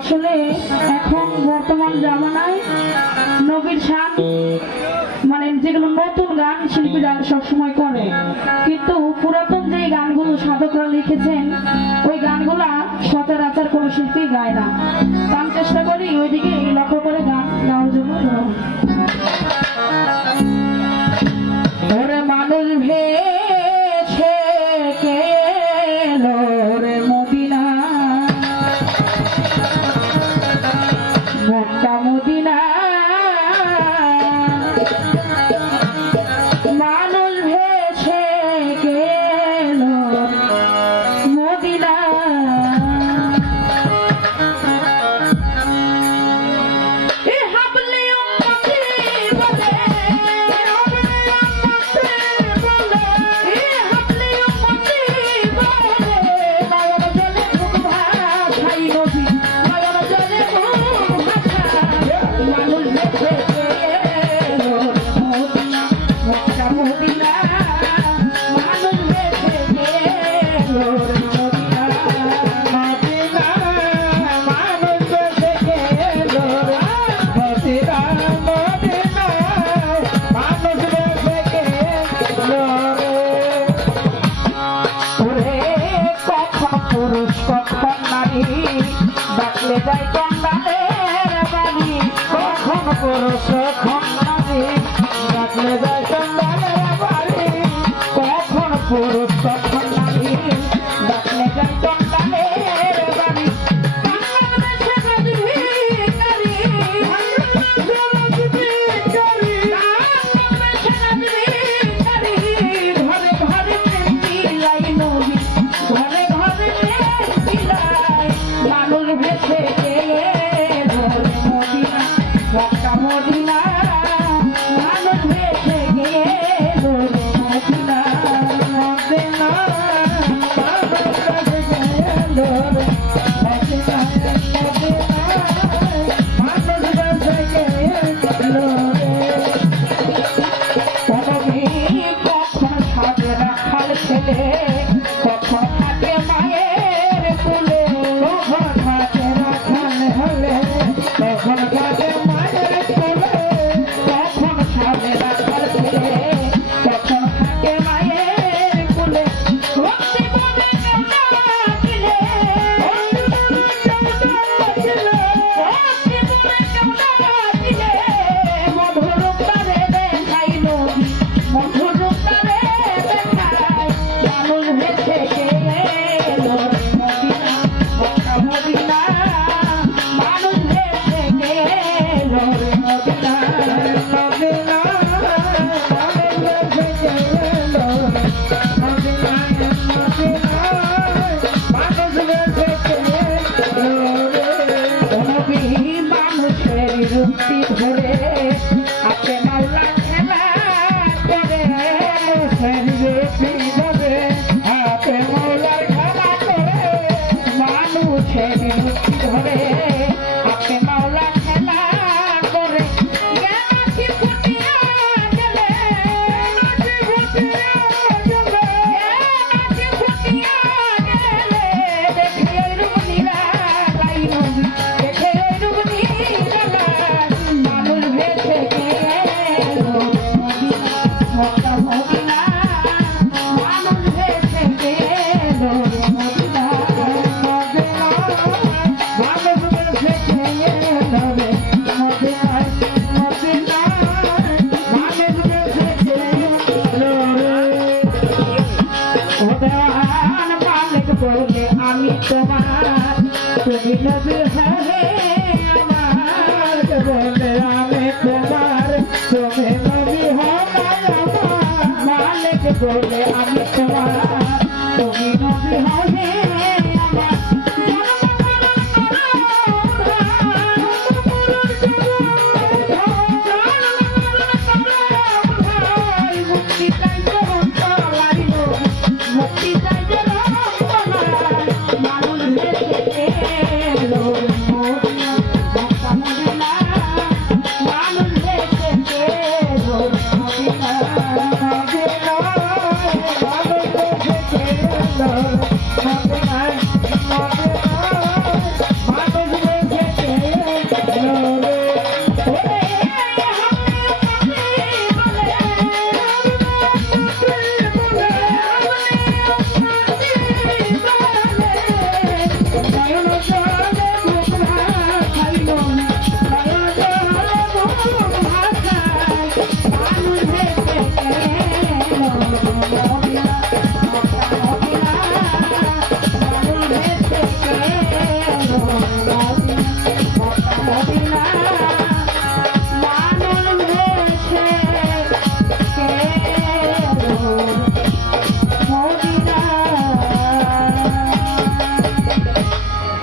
আসলে এখন বর্তমান জামানায় নবীর শান মানে যেগুলো নতুন গান শিল্পীরা সবসময় করে, কিন্তু পুরাতন যে গানগুলো সাধকরা লিখেছেন ওই গানগুলা সচরাচর কোনো শিল্পী গায় না। আমি চেষ্টা করি ওইদিকে লক্ষ্য করে গান গাওয়ার জন্য। মানুষ ভেসে গেল রে মদিনা, মক্কা মদিনা, মানুষ ভেসে গেল মদিনা। ডাকলে যাই চন্দালের বাড়ি, কখন পুরুষ কখন নারী, ডাকলে যাই চন্দালের বাড়ি, কখন পুরুষ কখন নারী, ডাকলে যাই চন্দালের বাড়ি। কখন থাকে মায়ের কুলে, কখন থাকে রাখাল হলে, কখন থাকে মায়ের কুলে, কখন থাকে রাখাল হলে, কখন থাকে মায়ের কুলে। ভক্তি বলে কেউ ডাকিলে, ভক্তি বলে কেউ ডাকিলে, মধুর তারে দেখাই নবী, মধুর তারে ধরে আপে মাওলা খেলা করে, যাবে আপে মাওলার খেলা করে, মানুষের ধরে আপে মাওলা খেলা করে। বলে আমি তোমার, তুমি নবী হলে আমার, বলে আমি তোমার, তুমি নবী হলে আমার, মালিক বলে আমি তোমার, তুমি নবী হলে আমার। Lord, বাবা